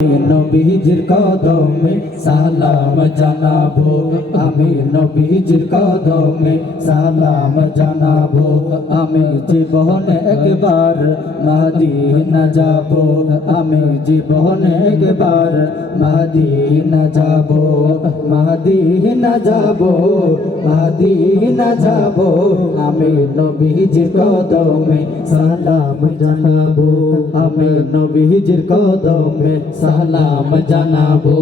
নবীজির কদমে সালাম জানাবো, আমি নবীজির কদমে সালাম জানাবো। আমি জীবনে একবার মদিনা যাব, আমি জীবনে একবার মদিনা যাব, মদিনা যাব, মদিনা যাব। আমি নবীজির কদমে সালাম জানাবো, আমি নবীজির কদমে সালাম জানাবো।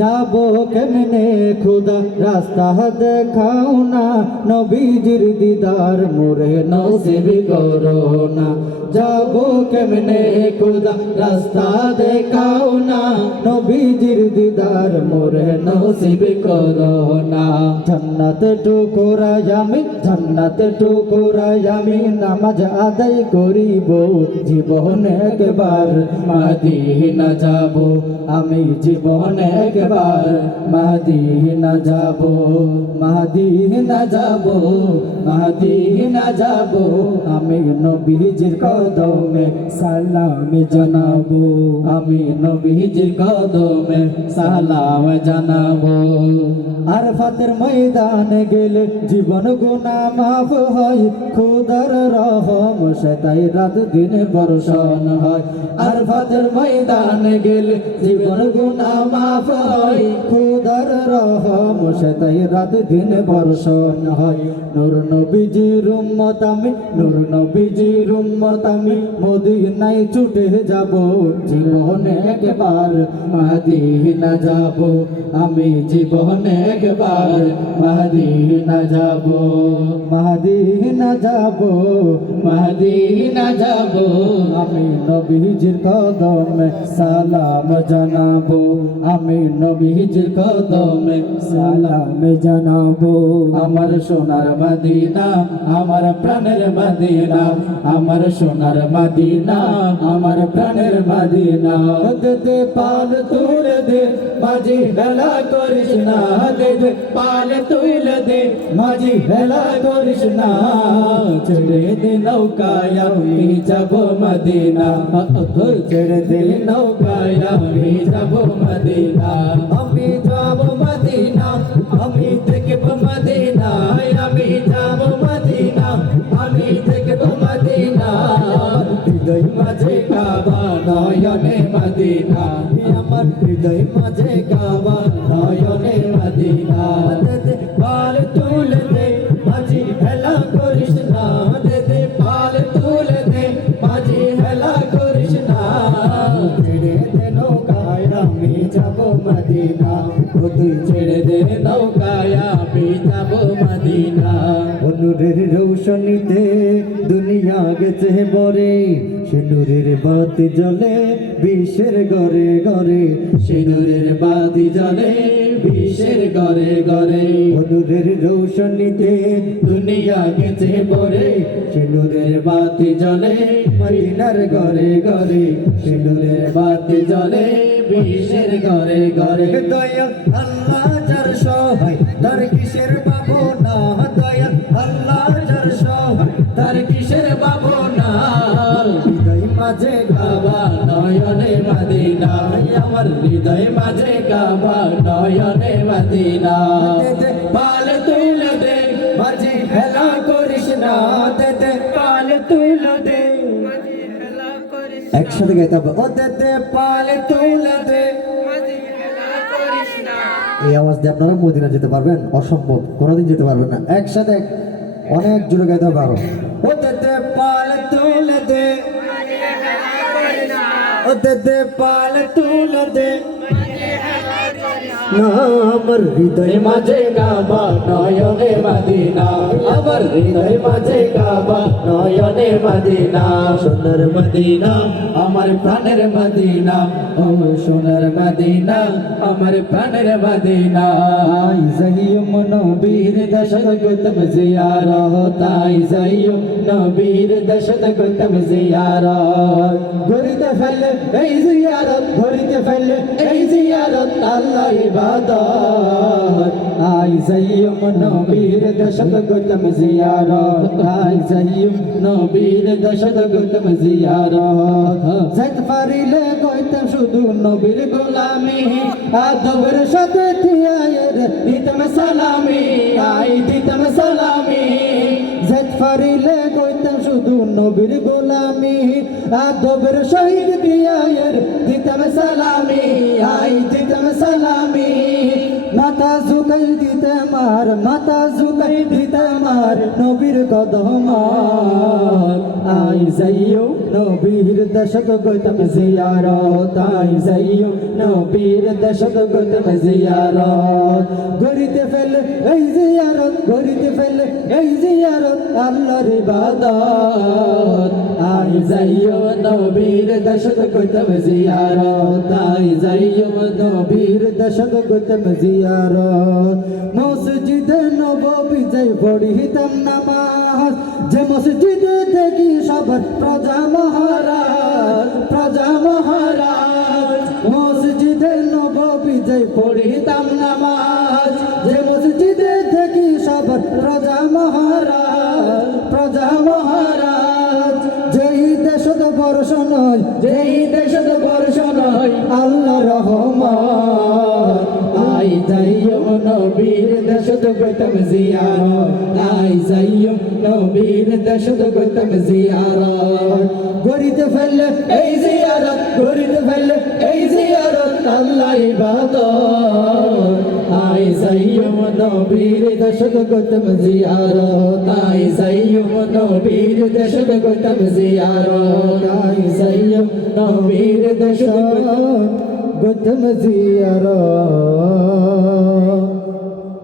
যাবো কেমনে খুদা রাস্তা দেখাও না, নবীজির দিদার মোরে নসিব করো না। যাবো কেমনে খুদা রাস্তা দেখাও না, নবীজির দিদার মোরে নসিব করো না। জান্নাত টুকুরাই আমি, জান্নাত টুকুরাই আমি, নামাজ আদায় করিব জীবনে একবার মদিনা যাব, আমি জীবনে একবার মদিনা যাব, মদিনা যাব, মদিনা যাব। আমি নবীজির কদমে সালাম জানাবো, আমি নবীজির কদমে সালাম জানাবো। আরফাতের ময়দানে গেলে জীবন গুনাহ মাফ হয়, খোদার রহম সে তাই রাত দিন বর্ষণ হয়। আরফাতের ময়দানে গেলে জীবন গুনাহ মাফ হয়, খোদার রহম সে তাই রাত দিন বর্ষণ হয়। নূর নবীজির উম্মত আমি, নূর নবীজির উম্মত আমি, মদিনায় ছুটে যাব জীবনে একবার মদিনা যাব, আমি জীবনে একবার মদিনা যাব, মদিনা যাব, মদিনা যাব। আমি নবীজির কদমে সালাম জানাবো, আমি নবীজির কদমে সালাম জানাবো। আমার সোনার মদিনা, আমার প্রাণের মদিনা, আমার সোনার মদিনা, আমার প্রাণের মদিনা। দে পাল তুলে দে মাঝি হেলা করিস না, দে পাল তুলে দে মাঝি হেলা করিস না। ছেড়ে দে নৌকায় আমি যাব মদিনা, ছেড়ে দে নৌকায় আমি যাব মদিনা, আমি যাব মদিনা, আমি দেখব মদিনা, আমি যাব মদিনা, আমি দেখব মদিনা। হৃদয় মাঝে কাবা নয়নে মদিনা, আমার হৃদয় মাঝে কাবা নয়নে মদিনা। পাল তুলে দে মাঝি হেলা করিস না, দে পাল তুলে দে মাঝি হেলা করিস না। ছেড়ে দে নৌকায় আমি যাব মদিনা, তুই ছেড়ে দে নৌকায় আমি যাব মদিনা। নূরের রৌশনীতে দুনিয়া গেছে বরে, সে নূরের বাতি জ্বলে বিশ্বের ঘরে ঘরে, সে নূরের বাতি জ্বলে বিশ্বের ঘরে ঘরে। নূরের রৌশনীতে দুনিয়া গেছে বরে, সে নূরের বাতি জ্বলে মদিনার ঘরে ঘরে, সে নূরের বাতি জ্বলে বিশ্বের ঘরে ঘরে। দয়াল আল্লাহ যার সহায় তার কিসের ভাবনা, দয়াল আল্লাহ যার সহায় তার কিসের ভাবনা। হৃদয় মাঝে কাবা নয়নে মদিনা, আমার হৃদয় মাঝে কাবা নয়নে মদিনা। পাল তুলে দে মাঝি হেলা করিস না, দে পাল তুলে দে মাঝি হেলা করিস না। একসাথে গাইতে হবে, ও দে পাল তুলে দে মাঝি হেলা করিস না। এই আওয়াজ দিয়ে আপনারা মদিনা যেতে পারবেন? অসম্ভব, কোনোদিন যেতে পারবেন না। একসাথে অনেক জোরে গাইতে হবে আরো। ও দে পাল তুলে দে মাঝি হেলা করিস না, ও দে পাল তুলে দে মাঝি হেলা করিস না। আমার হৃদয় মাঝে কাবা নয়নে মদিনা, আমার হৃদয় মাঝে কাবা নয়নে মদিনা। সোনার মদিনা আমার প্রাণের মদিনা, ও সোনার মদিনা আমার প্রাণের মদিনা। যাইও নবীর দশত গৌতম জিয়ারত, যাইও নবীর দশত গৌতম জিয়ারত। ঘুরিতে ফেলে এই জিয়ারত, ঘুরিতে ফেলে এই জিয়ারত আল্লাহ ইবাদত। যাইয়ুম নবীর দশত গতম জিয়ারত আই যাইয়ুম নবীর দশত গতম জিয়ারত যাইত পারিলে কইতাম শুধু নবীর গোলামি আদবের সাথে থিয়ায়ের দিতাম সালামি আই দিতাম সালামি যাইত পারিলে কইতাম শুধু নবীর গোলামি আদবের সহিত থিয়ায়ের দিতাম সালামি আই দিতাম সালামি মাথা ঝুঁকাই দিতে মার মাথা ঝুঁকাই দিতে মার নবীর কদম আই যাইও নবীর দশত গতম জিয়ারত আই যাইও নবীর দশত গতম জিয়ারত গরিতে ফেলে এই জিয়ারত গরিতে ফেলে এই জিয়ারত আল্লাহর ইবাদত আই যাইও নবীর দশত গতম জিয়ারত আই যাইও নবীর দশত গতম জিয়ারত মসজিদে নববী যাই পড়িতাম নামাজ যে মসজিদে দেখি সবার প্রজা মহারাজ মসজিদে নববী যাই পড়িতাম নামাজ যে মসজিদে দেখি সবার প্রজা মহারাজ যেই দেশত বর্ষ নয় যেই দেশত বর্ষ নয় আল্লাহ রহমান আই যাইও নবীর দশত গতম জিয়ারত আই যাইও নবীর দশত গতম জিয়ারত গরিতে ফেললে এই জিয়ারত গরিতে ফেললে এই জিয়ারত আল্লাহ ইবাদত আই যাইও নবীর দশত গতম জিয়ারত আই যাইও নবীর দশত গতম জিয়ারত আই যাইও নবীর দশত গতম জিয়ারত